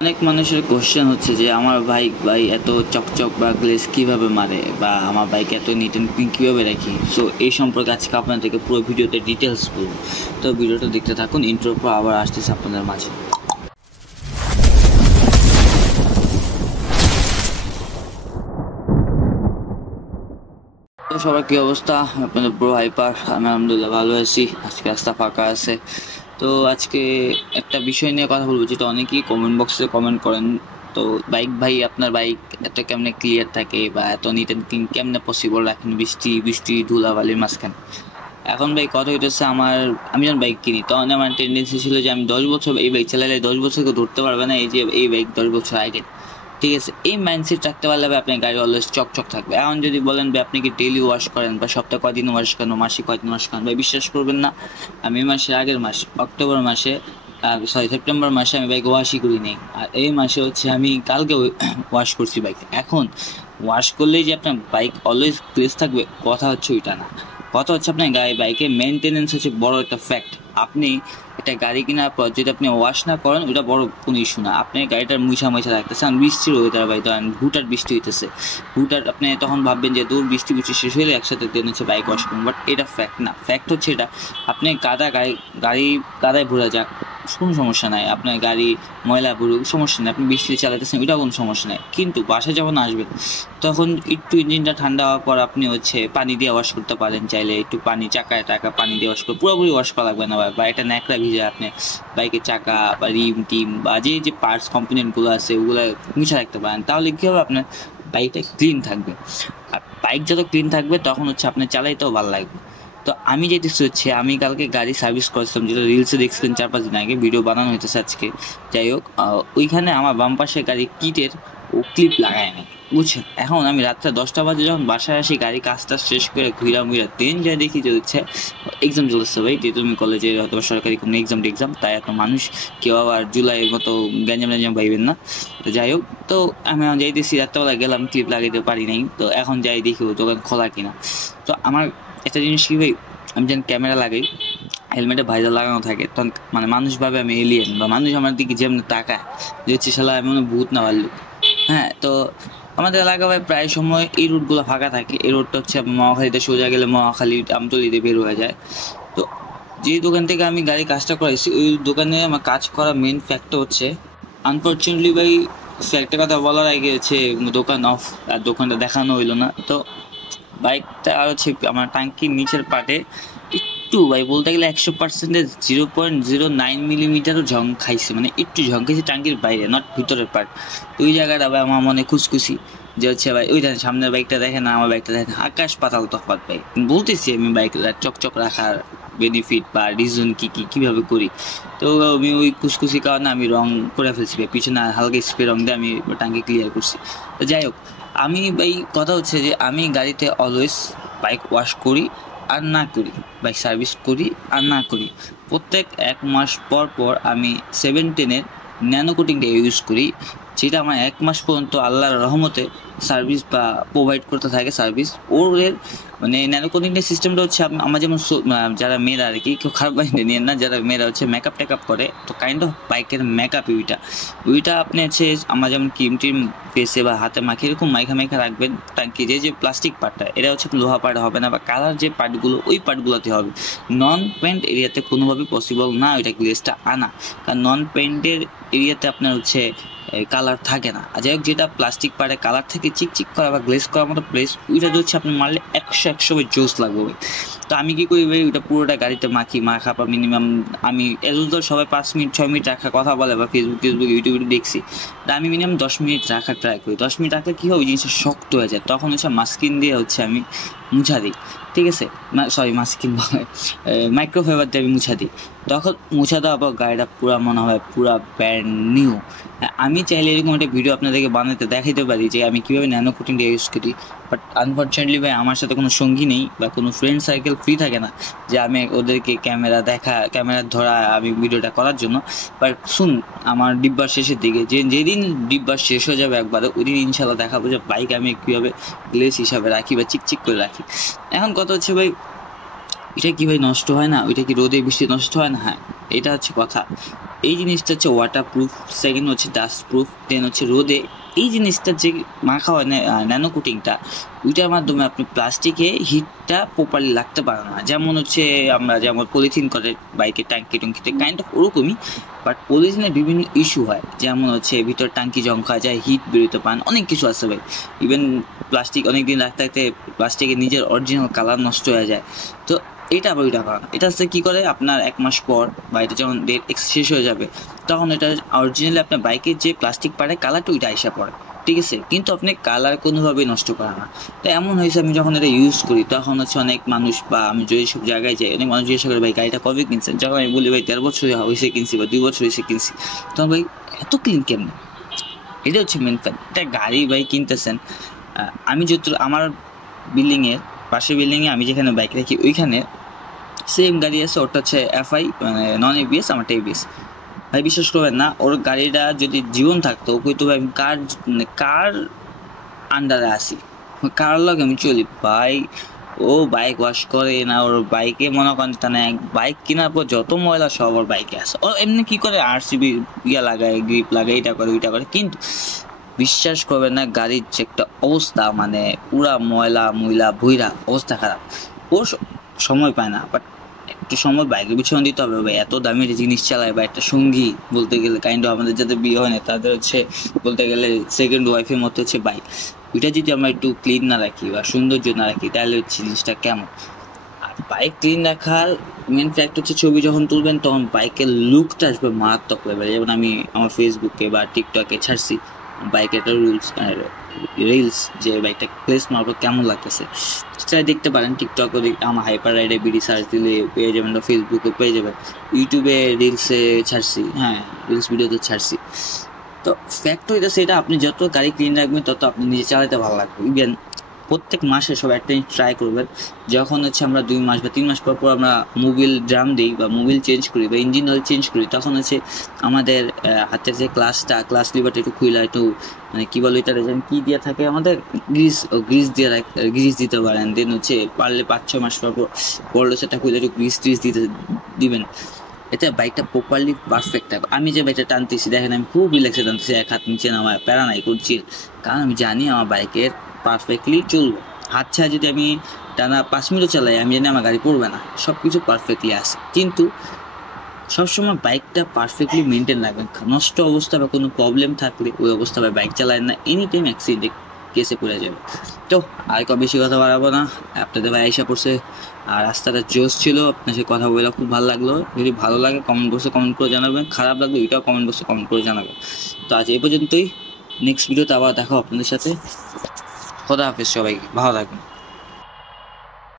অনেক মানুষের কোশ্চেন হচ্ছে যে আমার বাইক ভাই এত চকচক বা গ্লেজ কিভাবে মারে, বা আমার বাইক এত নিট অ্যান্ড ক্লিন কীভাবে রাখি। সো এই সম্পর্কে আজকে আপনাদেরকে পুরো ভিডিওতে ডিটেলস বলবো। তো ভিডিওটা দেখতে থাকুন, ইন্ট্রোর পর আবার আসতেছে আপনাদের মাঝে। তো সবার কী অবস্থা? আপনাদের পুরো হাইপার। আমি আলহামদুলিল্লাহ ভালো আছি। আজকে রাস্তা ফাঁকা আছে। তো আজকে একটা বিষয় নিয়ে কথা বলবো, যেটা অনেকেই কমেন্ট বক্সে কমেন্ট করেন। তো বাইক ভাই, আপনার বাইক এত কেমনে ক্লিয়ার থাকে বা এত নিট অ্যান্ড ক্লিন কেমনে পসিবল রাখেন বৃষ্টি বৃষ্টি ধুলাবালির মাঝখানে? এখন ভাই কথা হইতেছে, আমি যখন বাইক কিনি তখন আমার টেন্ডেন্সি ছিল যে আমি 10 বছর এই বাইক চালালে 10 বছর কেউ ধরতে পারবে না, এই যে এই বাইক 10 বছর আগে। ঠিক আছে, এই মাইন্ডসেট রাখতে পারলে আপনার গাড়ি অলওয়েজ চকচক থাকবে। এখন যদি বলেন ভাই আপনি কি ডেইলি ওয়াশ করেন বা সপ্তাহে কয়দিন ওয়াশ করেন, মাসে কয়দিন ওয়াশ করেন, ভাই বিশ্বাস করবেন না, আমি আগের মাস অক্টোবর মাসে সেপ্টেম্বর মাসে আমি বাইক ওয়াশই করি নেই। আর এই মাসে হচ্ছে আমি কালকে ওয়াশ করছি বাইক। এখন ওয়াশ করলেই যে আপনার বাইক অলওয়েজ ক্লিয়ার থাকবে, কথা হচ্ছে ওইটা না। কথা হচ্ছে আপনার বাইকের মেনটেনেন্স হচ্ছে বড় একটা ফ্যাক্ট। আপনি একটা গাড়ি কেনার পর যদি আপনি ওয়াশ না করেন, ওটা বড় কোনো ইস্যু না। আপনি গাড়িটার মুছা রাখতেছেন, বৃষ্টির ওয়েদার ভাই, ধরেন হুটার বৃষ্টি হইতেছে, হুটার আপনি তখন ভাববেন যে দূর বৃষ্টি শেষ হলে একসাথে দেন হচ্ছে বাইক ওয়াশ করুন, বাট এটা ফ্যাক্ট না। ফ্যাক্ট হচ্ছে এটা, আপনি গাড়ি কাদায় ভরে যাক, কোনো সমস্যা নাই। আপনার গাড়ি ময়লা ভরুক, সমস্যা নেই। আপনি বৃষ্টিতে চালাতেছেন, ওইটা কোনো সমস্যা নেই। কিন্তু বাসায় যখন আসবেন তখন একটু ইঞ্জিনটা ঠান্ডা হওয়ার পর আপনি হচ্ছে পানি দিয়ে ওয়াশ করতে পারেন। চাইলে একটু পানি চাকায় পানি দিয়ে ওয়াশ করে, পুরোপুরি ওয়াশ করা লাগবে না বা এটা ন্যাকড়া ভিজে আপনি বাইকের চাকা বা টিম বা যে পার্টস কম্পোনেন্টগুলো আছে ওগুলো মুছে রাখতে পারেন। তাহলে কী হবে, আপনার বাইকটা ক্লিন থাকবে। আর বাইক যত ক্লিন থাকবে তখন হচ্ছে আপনার চালাইতেও ভালো লাগবে। তো আমি যেতেছি হচ্ছে, আমি কালকে গাড়ি সার্ভিস করেছিলাম, যেটা রিলসে দেখছিলেন 4-5 দিন আগে, ভিডিও বানানো হইতেছে আজকে। যাই হোক, ওইখানে আমার বাম পাশে গাড়ি কিটের ও ক্লিপ লাগায় না, বুঝছেন। এখন আমি রাত্রে 10টা বাজে যখন বাসায় আসি, গাড়ি কাজটা শেষ করে ঘুরা দেন যাই দেখি যে হচ্ছে এক্সাম চলতেছে ভাই, যে তুমি কলেজে হয়তো সরকারি কোনো এক্সাম, তাই এত মানুষ, কেউ আবার জুলাইয়ের মতো গ্যাঞ্জাম পাইবেন না। তো যাই হোক, তো আমি যাইতেছি, রাত্রেবেলা গেলাম, ক্লিপ লাগাইতে পারি নাই। তো এখন যাই দেখি ও দোকান খোলা কিনা। তো আমার একটা জিনিস কি ভাই, আমি যখন ক্যামেরা লাগাই, হেলমেটে ভাইজার লাগানো থাকে, তখন মানে মানুষ ভাবে আমি এলিয়েন, বা মানুষ আমার দিকে যেমন তাকায় যে হচ্ছে শালা আমি মনে ভূত না পারলো। হ্যাঁ, তো আমাদের এলাকায় প্রায় সময় এই রুটগুলো ফাঁকা থাকে। এই রুটটা হচ্ছে মহাখালীতে সোজা গেলে মহাখালী আমতলিতে বের হয়ে যায়। তো যে দোকান থেকে আমি গাড়ি কাজটা করাইছি, ওই দোকানে আমার কাজ করা মেন ফ্যাক্টর হচ্ছে, আনফর্চুনেটলি ভাই একটা কথা বলার আগে হচ্ছে দোকান অফ, আর দোকানটা দেখানো হইলো না। তো বাইকটা আর হচ্ছে আমার টাঙ্কির নিচের পার্টে একটু ভাই বলতে গেলে 100%-এ 0.09 মিলিমিটারও ঝং খাইছে, মানে একটু ঝং খাইছে টাঙ্কির বাইরে, নট ভিতরের পার্ট। ওই জায়গাটা ভাই আমার মনে খুশখুশি যে হচ্ছে ভাই ওই সামনের বাইকটা দেখে না, আমার বাইকটা দেখে আকাশ পাতাল তফাৎ। ভাই বলতেছি আমি বাইক চকচক রাখার বেনিফিট বা রিজন কীভাবে করি। তো আমি ওই খুশখুশি কারণে আমি রং করে ফেলছি ভাই, পিছনে হালকা স্প্রে রং দিয়ে আমি টাঙ্কি ক্লিয়ার করছি। তো যাই হোক, আমি ভাই কথা হচ্ছে যে আমি গাড়িতে অলওয়েজ বাইক ওয়াশ করি আর না করি, বাইক সার্ভিস করি আর না করি, প্রত্যেক 1 মাস পর আমি 710-এর ন্যানো কোটিংটা ইউজ করি, যেটা আমার 1 মাস পর্যন্ত আল্লাহর রহমতে সার্ভিস বা প্রোভাইড করতে থাকে সার্ভিস। ওদের মানে ন্যানো কোটিংয়ের সিস্টেমটা হচ্ছে, আমার যেমন যারা মেয়েরা আর কি, কেউ খারাপ বাইক নিয়ে না, যারা মেয়েরা হচ্ছে মেকআপ টেকআপ করে, তো কাইন্ড অফ বাইকের মেকআপ ওইটা আপনি হচ্ছে আমার যেমন ক্রিম ফেসে বা হাতে মাখে এরকম মাইখা রাখবেন। টাঙ্কি যে প্লাস্টিক পার্টটা, এটা হচ্ছে লোহা পার্ট হবে না, বা কালার যে পার্টগুলো ওই পার্টগুলোতে হবে। নন পেন্ট এরিয়াতে কোনোভাবে পসিবল না ওইটা গ্লেজটা আনা, কারণ নন পেন্টের এরিয়াতে আপনার হচ্ছে কালার থাকে না। আর যাই হোক, যেটা প্লাস্টিক পার্টে কালার থেকে চিকচিক করা বা গ্লেজ করার মতো প্লেস, ওইটা হচ্ছে আপনি মারলে 100 জোস লাগবে। তো আমি কী করি ভাই, ওইটা পুরোটা গাড়িতে মাখা বা মিনিমাম আমি এজুল সবাই 5 মিনিট 6 মিনিট রাখার কথা বলে, বা ফেসবুক ইউটিউবে দেখছি। তা আমি মিনিমাম 10 মিনিট রাখার ট্রাই করি। 10 মিনিট রাখলে কী হয়, ওই জিনিসটা শক্ত হয়ে যায়, তখন হচ্ছে মাস্কিন দিয়ে হচ্ছে আমি মুছা দিই। ঠিক আছে, মাস্কিন বলে মাইক্রোফাইবার দিয়ে আমি মুছা দিই। তখন মুছা দেওয়ার পর গাড়িটা পুরো মনে হয় পুরো ব্র্যান্ড নিউ। আমি চাইলে এরকম একটা ভিডিও আপনাদেরকে বানাতে দেখাইতে পারি যে আমি কীভাবে ন্যানো কোটিংটা ইউজ করি, বাট আনফর্চুনেটলি ভাই আমার সাথে কোনো সঙ্গী নেই বা কোনো ফ্রেন্ড সার্কেল ফ্রি থাকে না যে আমি ওদেরকে ক্যামেরা ধরা আমি ভিডিওটা করার জন্য। বাট শুন, আমার ডিব্বার শেষের দিকে যেদিন ডিব্বার শেষ হয়ে যাবে একবারে, ওই দিন ইনশাল্লাহ দেখাবো যে বাইক আমি কীভাবে গ্লেজ হিসাবে রাখি বা চিকচিক করে রাখি। এখন কথা হচ্ছে ভাই, এটা কি ভাই নষ্ট হয় না? ওইটা কি রোদে বৃষ্টি নষ্ট হয় না? হ্যাঁ, এটা হচ্ছে কথা। এই জিনিসটা হচ্ছে ওয়াটার প্রুফ, সেকেন্ড হচ্ছে ডাস্ট প্রুফ, দেন হচ্ছে রোদে এই জিনিসটা যে মাখা হয় ন্যানো কোটিংটা, ওইটার মাধ্যমে আপনি প্লাস্টিকে হিটটা প্রপারলি লাগতে পারে না। যেমন হচ্ছে আমরা যেমন পলিথিন করে বাইকের ট্যাঙ্কি টুঙ্কিতে কাইন্ড অফ ওরকমই, বাট পলিথিনের বিভিন্ন ইস্যু হয়, যেমন হচ্ছে ভিতর ট্যাঙ্কি জং খাওয়া যায়, হিট বেরোতে পান, অনেক কিছু আছে ভাই। ইভেন প্লাস্টিক অনেকদিন রাখতে রাখতে প্লাস্টিকের নিজের অরিজিনাল কালার নষ্ট হয়ে যায়। তো এটা আবার ওইটা কারণ এটা হচ্ছে কী করে, আপনার 1 মাস পর বা এটা যখন ডেট শেষ হয়ে যাবে তখন এটা অরিজিনালি আপনার বাইকের যে প্লাস্টিক পারে কালারটা ওইটা আইসা পড়ে, ঠিক আছে, কিন্তু আপনি কালার কোনোভাবেই নষ্ট করে না। তো এমন হয়েছে আমি যখন এটা ইউজ করি তখন হচ্ছে অনেক মানুষ বা আমি যেসব জায়গায় যাই অনেক মানুষ জিজ্ঞাসা করে ভাই গাড়িটা কবে কিনছেন, যখন আমি বলি ভাই 13 বছর হয়েছে কিনছি বা 2 বছর হয়েছে কিনছি, তখন ভাই এত ক্লিন কেমন? এটা হচ্ছে মেন ফ্যাক্ট। এটা গাড়ি ভাই কিনতেছেন, আমি যত আমার বিল্ডিংয়ের পাশের বিল্ডিংয়ে আমি যেখানে বাইক রাখি ওইখানে সেম গাড়ি আছে, ওটা হচ্ছে এফআই মানে নন এবিএস, আমারটা এবিএস। ভাই বিশ্বাস করবেন না, ওর গাড়িটা যদি জীবন থাকতো ও কইতো ভাই আমি কার আন্ডারে আসি, কার লগে আমি চলি ভাই। ও বাইক ওয়াশ করে না, ওর বাইকে মনে করেন না, বাইক কেনার পর যত ময়লা সব ওর বাইকে আসে। ও এমনি কি করে আরসিবি ইয়া লাগায়, গ্রিপ লাগায়, এটা করে ওইটা করে, কিন্তু বিশ্বাস করবেন না গাড়ির যে একটা অবস্থা, মানে পুরা ময়লা ময়লা ভুইরা অবস্থা খারাপ। ও সময় পায় না, বাট একটু সময় বাইকের পিছনে দিতে হবে ভাই। এত দামি জিনিস চালায় বা একটা সঙ্গী বলতে গেলে কাইন্ড অফ আমাদের যাদের বিয়ে হয় না তাদের হচ্ছে বলতে গেলে সেকেন্ড ওয়াইফের মতো হচ্ছে বাইক। ওইটা যদি আমরা একটু ক্লিন না রাখি বা সৌন্দর্য না রাখি তাহলে হচ্ছে জিনিসটা কেমন। আর বাইক ক্লিন রাখার মেন ফ্যাক্ট হচ্ছে ছবি যখন তুলবেন তখন বাইকের লুকটা আসবে মারাত্মক লেভেলে। যেমন আমি আমার ফেসবুকে বা টিকটকে ছাড়ছি বাইকের একটা রিলস যে বাইকটা প্লেস মারবো কেমন লাগতেছে, সেটা দেখতে পারেন। টিকটকে আমার হাইপার রাইডে বিডি সার্চ দিলে পেয়ে যাবেন, ফেসবুকে পেয়ে যাবেন, ইউটিউবে রিলসে ছাড়ছি, হ্যাঁ রিলস ভিডিওতে ছাড়ছি। তো ফ্যাক্ট হইতেছে এটা, আপনি যত গাড়ি ক্লিন রাখবেন তত আপনি নিজে চালাতে ভালো লাগবে। ইভেন প্রত্যেক মাসে সব একটা ট্রাই করবেন, যখন হচ্ছে আমরা 2 মাস বা 3 মাস পর পর আমরা মোবিল ড্রাম দিই বা মোবিল চেঞ্জ করি বা ইঞ্জিন অয়েল চেঞ্জ করি, তখন হচ্ছে আমাদের হাতের যে ক্লাস লিভারটা একটু খুইলা একটু মানে কী বলো এটা কি দিয়ে থাকে আমাদের গ্রিস দিতে পারেন। দেন হচ্ছে পারলে 5-6 মাস পর পড়লো সেটা খুলে একটু গ্রিস দিবেন, এতে বাইকটা প্রপারলি পারফেক্ট থাকবে। আমি যে বাইকটা টানতেছি দেখেন আমি খুব রিল্যাক্সে টানতেছি, 1 হাত নিচে নামায় প্যারা নাই করছি, কারণ আমি জানি আমার বাইকের পারফেক্টলি চলবে। হাত ছাড়া যদি আমি টানা 5 মিনিটও চালাই আমি জানি আমার গাড়ি পড়বে না, সব কিছু পারফেক্টলি আসে। কিন্তু সবসময় বাইকটা পারফেক্টলি মেনটেন রাখবেন। নষ্ট অবস্থা বা কোনো প্রবলেম থাকলে ওই অবস্থা বাইক চালায় না, এনি টাইম অ্যাক্সিডেন্ট কেসে পড়ে যাবে। তো আর বেশি কথা বাড়াবো না, আপনাদের ভাই আইসা পড়ছে আর রাস্তাটা জোস ছিল, আপনার সাথে কথা বলে খুব ভালো লাগলো। যদি ভালো লাগে কমেন্ট বক্সে কমেন্ট করে জানাবেন, খারাপ লাগলো এটাও কমেন্ট বক্সে কমেন্ট করে জানাবেন। তো আজ এই পর্যন্তই, নেক্সট ভিডিওতে আবার দেখা আপনাদের সাথে। খোদা হাফেজ, সবাইকে ভালো থাকবেন।